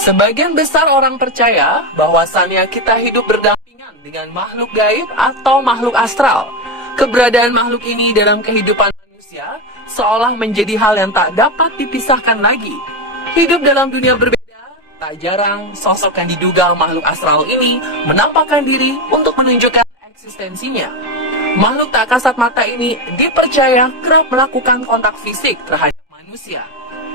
Sebagian besar orang percaya bahwasannya kita hidup berdampingan dengan makhluk gaib atau makhluk astral. Keberadaan makhluk ini dalam kehidupan manusia seolah menjadi hal yang tak dapat dipisahkan lagi. Hidup dalam dunia berbeda, tak jarang sosok yang diduga makhluk astral ini menampakkan diri untuk menunjukkan eksistensinya. Makhluk tak kasat mata ini dipercaya kerap melakukan kontak fisik terhadap manusia.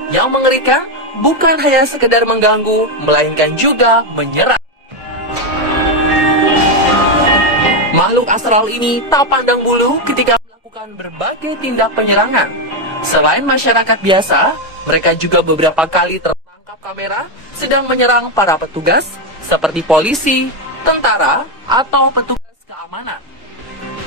Yang mengerikan bukan hanya sekedar mengganggu, melainkan juga menyerang. Makhluk astral ini tak pandang bulu ketika melakukan berbagai tindak penyerangan. Selain masyarakat biasa, mereka juga beberapa kali tertangkap kamera sedang menyerang para petugas seperti polisi, tentara, atau petugas keamanan.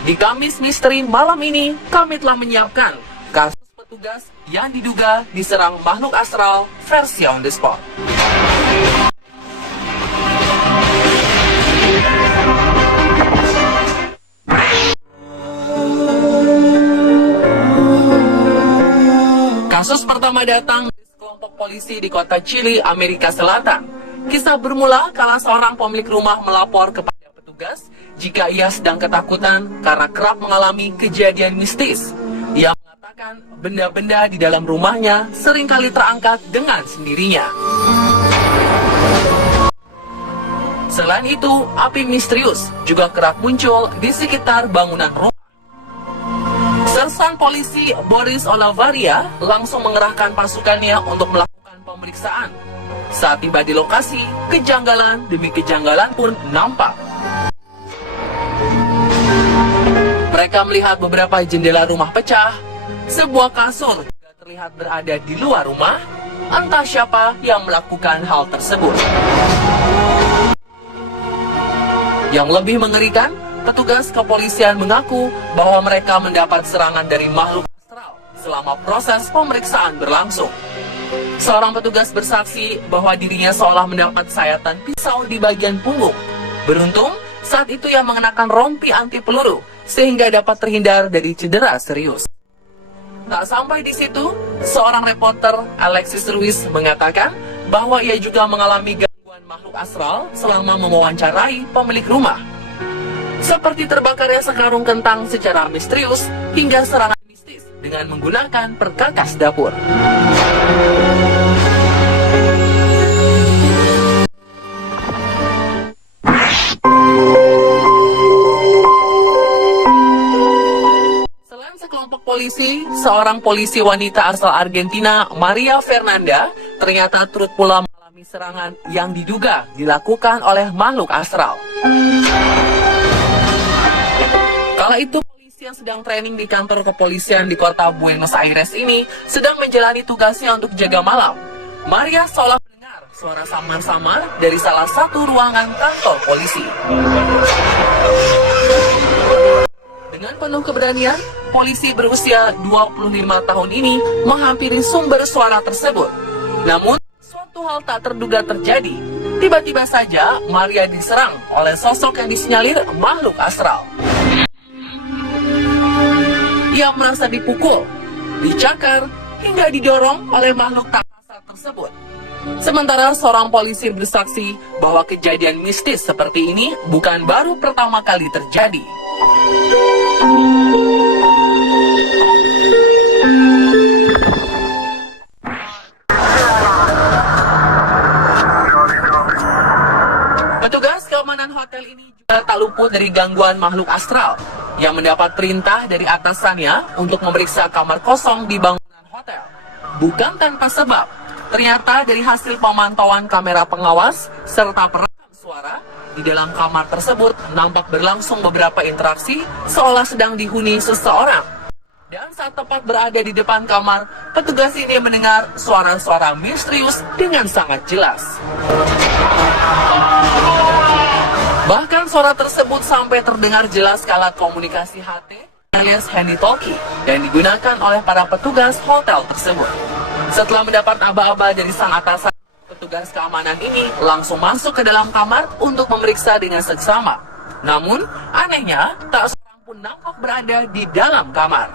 Di Kamis Misteri malam ini, kami telah menyiapkan kasus petugas yang diduga diserang makhluk astral versi on the spot. Kasus pertama datang dari sekelompok polisi di kota Chile, Amerika Selatan. Kisah bermula kala seorang pemilik rumah melapor kepada petugas jika ia sedang ketakutan karena kerap mengalami kejadian mistis. Ia mengatakan benda-benda di dalam rumahnya seringkali terangkat dengan sendirinya. Selain itu, api misterius juga kerap muncul di sekitar bangunan rumah. Sersan polisi Boris Olavaria langsung mengerahkan pasukannya untuk melakukan pemeriksaan. Saat tiba di lokasi, kejanggalan demi kejanggalan pun nampak. Mereka melihat beberapa jendela rumah pecah, sebuah kasur juga terlihat berada di luar rumah. Entah siapa yang melakukan hal tersebut. Yang lebih mengerikan, petugas kepolisian mengaku bahwa mereka mendapat serangan dari makhluk astral selama proses pemeriksaan berlangsung. Seorang petugas bersaksi bahwa dirinya seolah mendapat sayatan pisau di bagian punggung. Beruntung, saat itu ia mengenakan rompi anti peluru sehingga dapat terhindar dari cedera serius. Tak sampai di situ, seorang reporter, Alexis Ruiz, mengatakan bahwa ia juga mengalami gangguan makhluk astral selama mewawancarai pemilik rumah. Seperti terbakarnya sekarung kentang secara misterius hingga serangan mistis dengan menggunakan perkakas dapur. Selain sekelompok polisi, seorang polisi wanita asal Argentina, Maria Fernanda, ternyata turut pula mengalami serangan yang diduga dilakukan oleh makhluk astral. Kala itu, polisi yang sedang training di kantor kepolisian di kota Buenos Aires ini sedang menjalani tugasnya untuk jaga malam. Maria seolah mendengar suara samar-samar dari salah satu ruangan kantor polisi. Dengan penuh keberanian, polisi berusia 25 tahun ini menghampiri sumber suara tersebut. Namun, suatu hal tak terduga terjadi. Tiba-tiba saja, Maria diserang oleh sosok yang disinyalir makhluk astral. Ia merasa dipukul, dicakar, hingga didorong oleh makhluk tak kasat tersebut. Sementara seorang polisi bersaksi bahwa kejadian mistis seperti ini bukan baru pertama kali terjadi. Petugas keamanan hotel ini juga tak luput dari gangguan makhluk astral yang mendapat perintah dari atasannya untuk memeriksa kamar kosong di bangunan hotel. Bukan tanpa sebab, ternyata dari hasil pemantauan kamera pengawas serta perekam suara, di dalam kamar tersebut nampak berlangsung beberapa interaksi seolah sedang dihuni seseorang. Dan saat tepat berada di depan kamar, petugas ini mendengar suara-suara misterius dengan sangat jelas. Bahkan suara tersebut sampai terdengar jelas kala komunikasi HT alias handy talkie yang digunakan oleh para petugas hotel tersebut. Setelah mendapat aba-aba dari sang atasan, petugas keamanan ini langsung masuk ke dalam kamar untuk memeriksa dengan seksama. Namun, anehnya, tak seorang pun nampak berada di dalam kamar.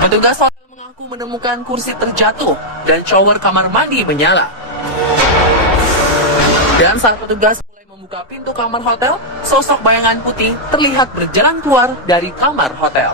Petugas hotel mengaku mengaku menemukan kursi terjatuh dan shower kamar mandi menyala. Dan saat petugas mulai membuka pintu kamar hotel, sosok bayangan putih terlihat berjalan keluar dari kamar hotel.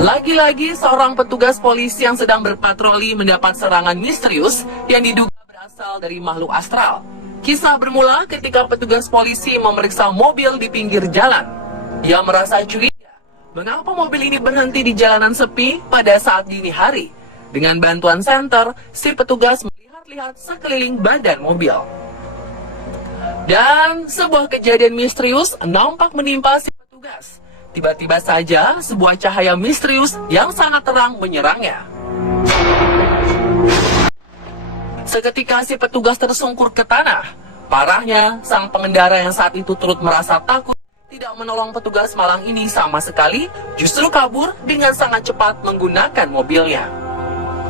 Lagi-lagi seorang petugas polisi yang sedang berpatroli mendapat serangan misterius yang diduga berasal dari makhluk astral. Kisah bermula ketika petugas polisi memeriksa mobil di pinggir jalan. Ia merasa curiga, mengapa mobil ini berhenti di jalanan sepi pada saat dini hari. Dengan bantuan senter, si petugas melihat-lihat sekeliling badan mobil. Dan sebuah kejadian misterius nampak menimpa si petugas. Tiba-tiba saja, sebuah cahaya misterius yang sangat terang menyerangnya. Seketika si petugas tersungkur ke tanah. Parahnya, sang pengendara yang saat itu turut merasa takut tidak menolong petugas malang ini sama sekali, justru kabur dengan sangat cepat menggunakan mobilnya.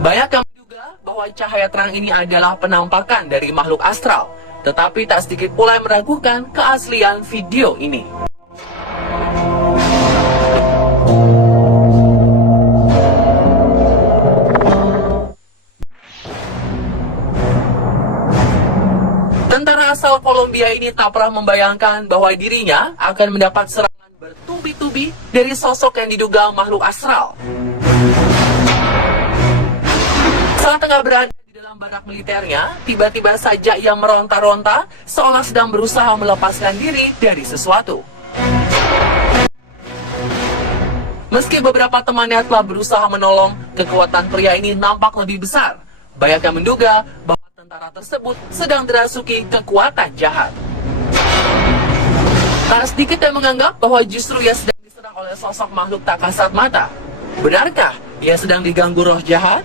Banyak yang menduga bahwa cahaya terang ini adalah penampakan dari makhluk astral, tetapi tak sedikit pula yang meragukan keaslian video ini. Tentara asal Kolombia ini tak pernah membayangkan bahwa dirinya akan mendapat serangan bertubi-tubi dari sosok yang diduga makhluk astral. Saat tengah berada di dalam barak militernya, tiba-tiba saja ia meronta-ronta seolah sedang berusaha melepaskan diri dari sesuatu. Meski beberapa temannya telah berusaha menolong, kekuatan pria ini nampak lebih besar. Banyak yang menduga bahwa tentara tersebut sedang dirasuki kekuatan jahat. Tak sedikit yang menganggap bahwa justru ia sedang diserang oleh sosok makhluk tak kasat mata. Benarkah ia sedang diganggu roh jahat?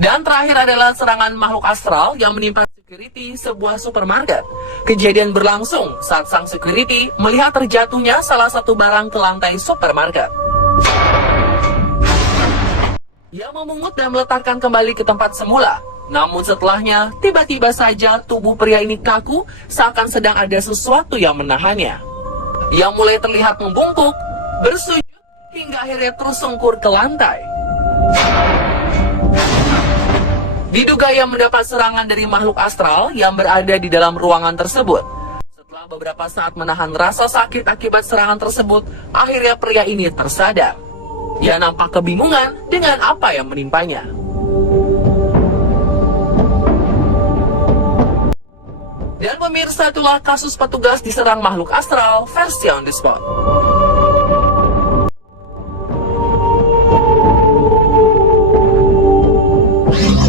Dan terakhir adalah serangan makhluk astral yang menimpa security sebuah supermarket. Kejadian berlangsung saat sang security melihat terjatuhnya salah satu barang ke lantai supermarket. Ia memungut dan meletakkan kembali ke tempat semula. Namun setelahnya, tiba-tiba saja tubuh pria ini kaku seakan sedang ada sesuatu yang menahannya. Ia mulai terlihat membungkuk, bersujud, hingga akhirnya tersungkur ke lantai. Diduga ia mendapat serangan dari makhluk astral yang berada di dalam ruangan tersebut. Setelah beberapa saat menahan rasa sakit akibat serangan tersebut, akhirnya pria ini tersadar. Ia nampak kebingungan dengan apa yang menimpanya. Dan pemirsa, itulah kasus petugas diserang makhluk astral versi on the spot.